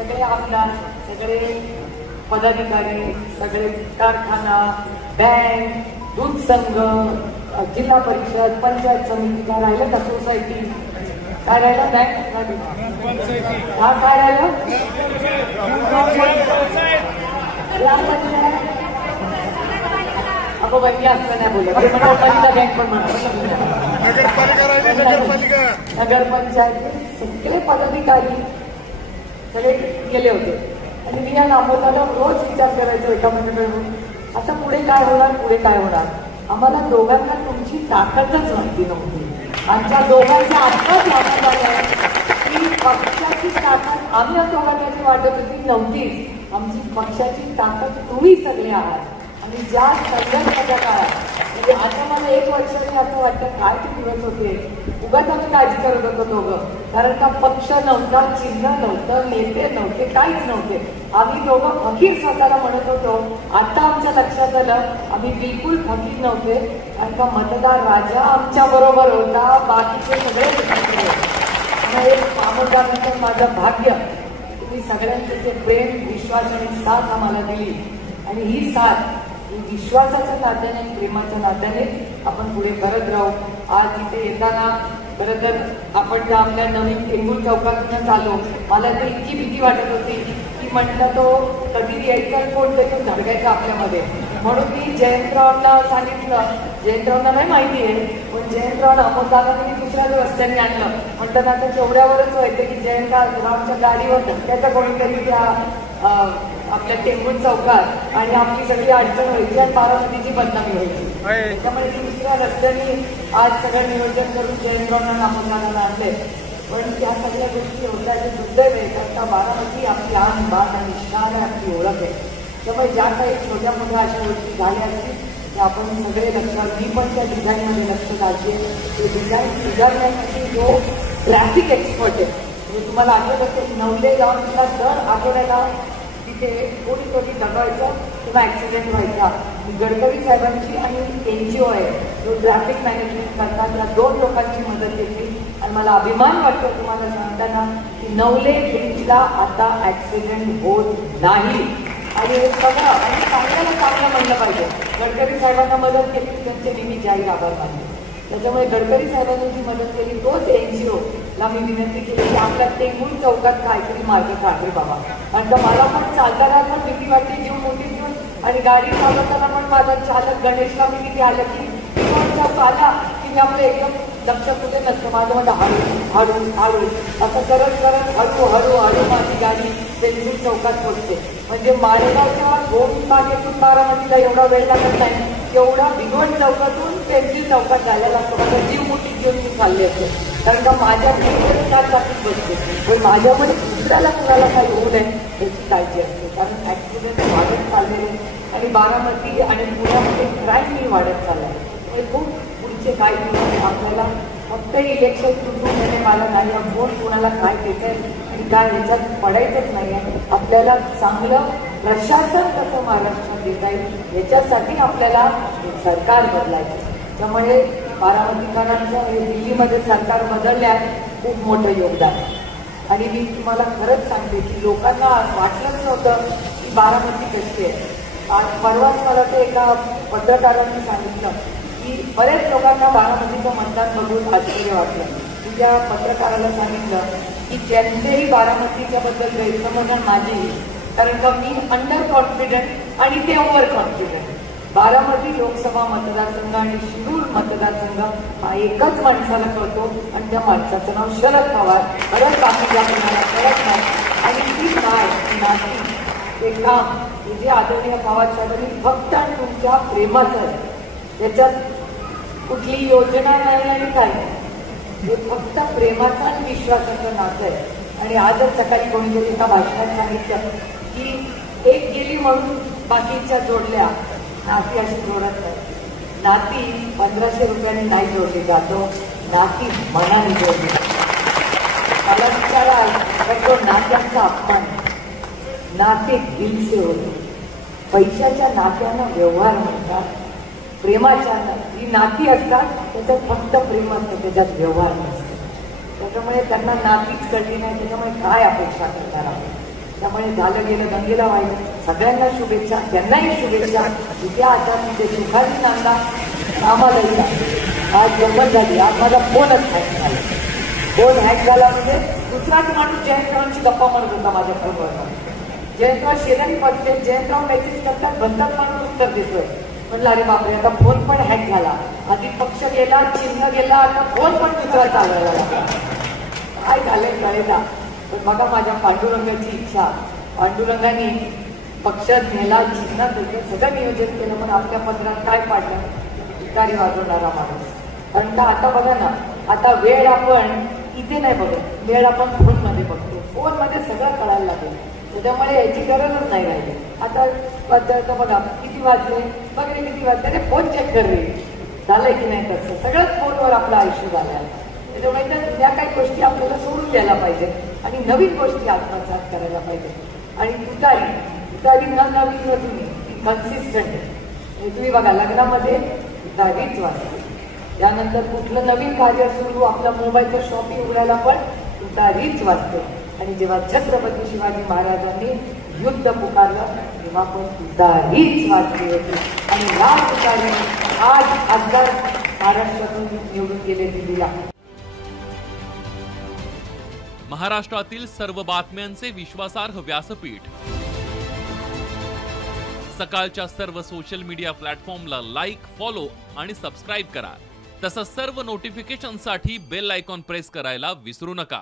सगळे आमदार, सगळे पदाधिकारी, सगळे कारखाना, बँक, दूध संघ, जिल्हा परिषद, पंचायत समिती, काय राहिलं का सोसायटी, काय राहिलं बँक, हा काय राहिलं अगो बाई असं नाही बोलले नगरपालिका बँक पण नगरपंचायत सगळे पदाधिकारी सगळे गेले होते आणि मी या नामोदाला रोज विचार करायचो एका मंडळाकडून आता पुढे काय होणार, पुढे काय होणार. आम्हाला दोघांना तुमची ताकदच माहिती नव्हती. आमच्या दोघांच्या आत्ताच वाटत झालं की पक्षाची ताकद आम्ही दोघांची वाटत होती नव्हतीच. आमची पक्षाची ताकद तुम्ही सगळे आहात. आणि ज्या संघर्षाच्या काळात म्हणजे आता मला 1 वर्षाने असं वाटतं काय ते दिवस होते. उगाच आम्ही काळजी करत होतो दोघं, कारण का पक्ष नव्हता, चिन्ह नव्हतं, नेते नव्हते, काहीच नव्हते. आम्ही दोघं फकीर स्वतःला म्हणत होतो. आता आमच्या लक्षात आलं आम्ही बिलकुल फकीर नव्हते, कारण का मतदार राजा आमच्या बरोबर होता, बाकीचे सगळे कामगारांचं माझं भाग्य. तुम्ही सगळ्यांचे जे प्रेम, विश्वास आणि साथ आम्हाला दिली आणि ही साथ विश्वासाच्या नात्याने, प्रेमाच्या नात्याने आपण पुढे करत राहू. आज इथे येताना खरं तर आपण ज्या आपल्या नवीन टेंगूर चौकातूनच आलो, मला तर इतकी भीती वाटत होती की म्हटलं तो कधी यायचा कोण त्यातून धडकायचा आपल्यामध्ये. म्हणून मी जयंतरावला सांगितलं, जयंतरावला नाही माहिती आहे पण जयंतराव अमोलदादांनी मी दुसऱ्याच रस्त्याने आणलं. म्हणतात आता तेवढ्यावरच व्हायचं की जयंतरावच्या गाडीवर धक्क्याचा कोणीतरी त्या आपल्या टेंगूर चौकात आणि आपली सगळी अडचण व्हायची आणि बारामतीची बदनामी व्हायची. त्याच्यामुळे दुसऱ्या रस्त्याने आज सगळं नियोजन करून जयंतरावना अमोलदादांना आणले. पण त्या सगळ्या गोष्टी होत्या ते दुर्दैव आहे, कारण बारामती आपली आन बात आणि शान आहे, आपली ओळख आहे. त्यामुळे ज्या काही छोट्या मोठ्या अशा गोष्टी झाल्या असतील त्या आपण सगळे लक्षात, मी पण त्या डिझाईनमध्ये लक्ष घालते. ते डिझाईन सुधारण्यासाठी जो ट्रॅफिक एक्सपर्ट आहे, म्हणजे तुम्हाला आठवत असेल नवले जाऊनला दर आठवड्याला तिथे कोणी दबावायचं किंवा ऍक्सिडेंट व्हायचा. गडकरी साहेबांची आणि NGO आहे जो ट्रॅफिक मॅनेजमेंट करतात, त्या 2 लोकांची मदत घेतली आणि मला अभिमान वाटतो तुम्हाला सांगताना की नवले ब्रिजला आता ऍक्सिडेंट होत नाही. आणि हे सगळं आणि चांगल्याला चांगलं म्हणलं पाहिजे. गडकरी साहेबांना मदत केली, त्यांचे मी जाहीर आभार मानले. त्याच्यामुळे गडकरी साहेबांनी जी मदत केली तोच NGO ला मी विनंती केली की आपल्या टेंगूर चौकात काहीतरी मार्ग काढले बाबा. कारण का मला पण चालताना पण भीती वाटते, जीव मोठी घेऊन, आणि गाडी चालवताना पण माझा चालक गणेशला मी किती आलं की चौक आला की मी आपलं एकदम लक्ष कुठे नसतं. माझं म्हणतं हळू हळू हळू असं करत करत हळू हळू माझी गाडी टेंगूर चौकात पोचते. म्हणजे मालेगावच्या 2 मागेतून बारामतीला एवढा वेळ लागत नाही, एवढा भिगवण चौकातून पेन्सिल चौकात जायला लागतो. माझा जीव मुठीत घेऊन मी चालले असते, कारण का माझ्या 4 चाकीत बसते. पण माझ्यामध्ये दुसऱ्याला कुणाला काही होऊ नये याची काळजी असते, कारण ऍक्सिडेंट वाढत चाललेले आणि बारामती आणि पुण्यामध्ये क्राईमही वाढत चाललाय. हे खूप पुढचे काय दिवस आपल्याला फक्त इलेक्शन सुरू देणे मला नाही, कोण कुणाला काय देते आणि काय ह्याच्यात पडायचंच नाही आहे. आपल्याला चांगलं प्रशासन कसं महाराष्ट्रात देता येईल याच्यासाठी आपल्याला सरकार बदलायचं. त्यामुळे बारामतीकरांचं हे दिल्लीमध्ये सरकार बदलण्यात खूप मोठं योगदान आहे. आणि मी तुम्हाला खरंच सांगते की लोकांना वाटलंच नव्हतं की बारामती कशी आहे. आज परवाच मला ते एका पत्रकारांनी सांगितलं की बरेच लोकांना बारामतीचं मतदान बघून आश्चर्य वाटलं. मी त्या पत्रकाराला सांगितलं की ज्यांचेही बारामतीच्या बद्दल गैरसमज माझी, कारण का मी अंडर कॉन्फिडंट आणि ते ओव्हर कॉन्फिडंट. बारामती लोकसभा मतदारसंघ आणि शिरूर मतदारसंघ हा एकच माणसाला कळतो आणि त्या माणसाचं नाव शरद पवार. खरंच बाकीच्या कोणाला कळत नाही. आणि ती काय नाती ते काम हे जे आदरणीय पवार साहेबांनी फक्त आणि तुमच्या प्रेमाचं आहे, त्याच्यात कुठली योजना नाही आणि काय नाही, हे फक्त प्रेमाचं आणि विश्वासाचं नातं आहे. आणि आजच सकाळी कोणीतरी एका भाषणात सांगितलं की एक गेली म्हणून बाकीच्या जोडल्या, नाती अशी जोडत नाही. नाती 1500 रुपयांनी नाही जोडली जातो, नाती मनाने जोडली. मला विचाराल तर तो नात्यांचा अपमान, नाते दिल से होते. पैशाच्या नात्यांना व्यवहार म्हणतात, प्रेमाच्या ही नाती असतात त्याच्यात फक्त प्रेम असतं, त्याच्यात व्यवहार नसतो. त्याच्यामुळे त्यांना नातीच कळली नाही, त्याच्यामुळे काय अपेक्षा करणार आहोत. त्यामुळे झालं गेलं गंगेला वाईट. सगळ्यांना शुभेच्छा, त्यांनाही शुभेच्छा. उद्या आता तिथे सुखाची नांदा आम्हाला. आज गंमत झाली, आज माझा फोनच हॅक झाला. फोन हॅक झाला म्हणजे दुसराच माणूस जयंतरावांची गप्पा मारत होता माझ्या फोनवर. जयंतराव शेजारी बसले, जयंतराव मेसेज करतात, भरतात माणूस उत्तर देतोय. म्हणलं अरे बापरे, आता फोन पण हॅक झाला. आधी पक्ष गेला, चिन्ह गेला, आता फोन पण दुसरा चालवायला लागला. काय झालंय कळेना. पण बघा माझ्या पांडुरंगाची इच्छा, पांडुरंगाने पक्ष नेला, चिन्ह दिलं, सगळं नियोजन केलं. पण आपल्या पत्रात काय पाडलं, तुतारी वाजवणारा माणूस. कारण का आता बघा ना, आता वेळ आपण इथे नाही बघत, वेळ आपण फोनमध्ये बघतो. फोनमध्ये सगळं कळायला लागेल, त्याच्यामुळे याची गरजच नाही राहिली. आता बघा किती वाजले वगैरे, किती वाजले, अरे फोन चेक कर रे, झालंय की नाही. तसं सगळंच फोनवर आपलं आयुष्य झालं आहे. त्याच्यामुळे त्या जुन्या काही गोष्टी आपल्याला सोडून द्यायला पाहिजे आणि नवीन गोष्टी आत्मसात करायला पाहिजे. आणि तुतारी न नवीन तुम्ही कन्सिस्टंट. तुम्ही बघा लग्नामध्ये तुतारीच वाजते, त्यानंतर कुठलं नवीन कार्य सुरू, आपला मोबाईलचं शॉपिंग उघडायला पण तुतारीच वाजते. आणि जेव्हा छत्रपती शिवाजी महाराजांनी युद्ध पुकारलं तेव्हा पण तुतारीच वाजली होती. आणि या तुतारी आज खासदार महाराष्ट्रातून निवडून गेले दिल्लीला. महाराष्ट्रातील सर्व बातम्यांचे विश्वासार्ह व्यासपीठ. सकाळच्या सर्व सोशल मीडिया प्लॅटफॉर्मला लाईक, फॉलो आणि सबस्क्राईब करा. तसंच सर्व नोटिफिकेशनसाठी बेल आयकॉन प्रेस करायला विसरू नका.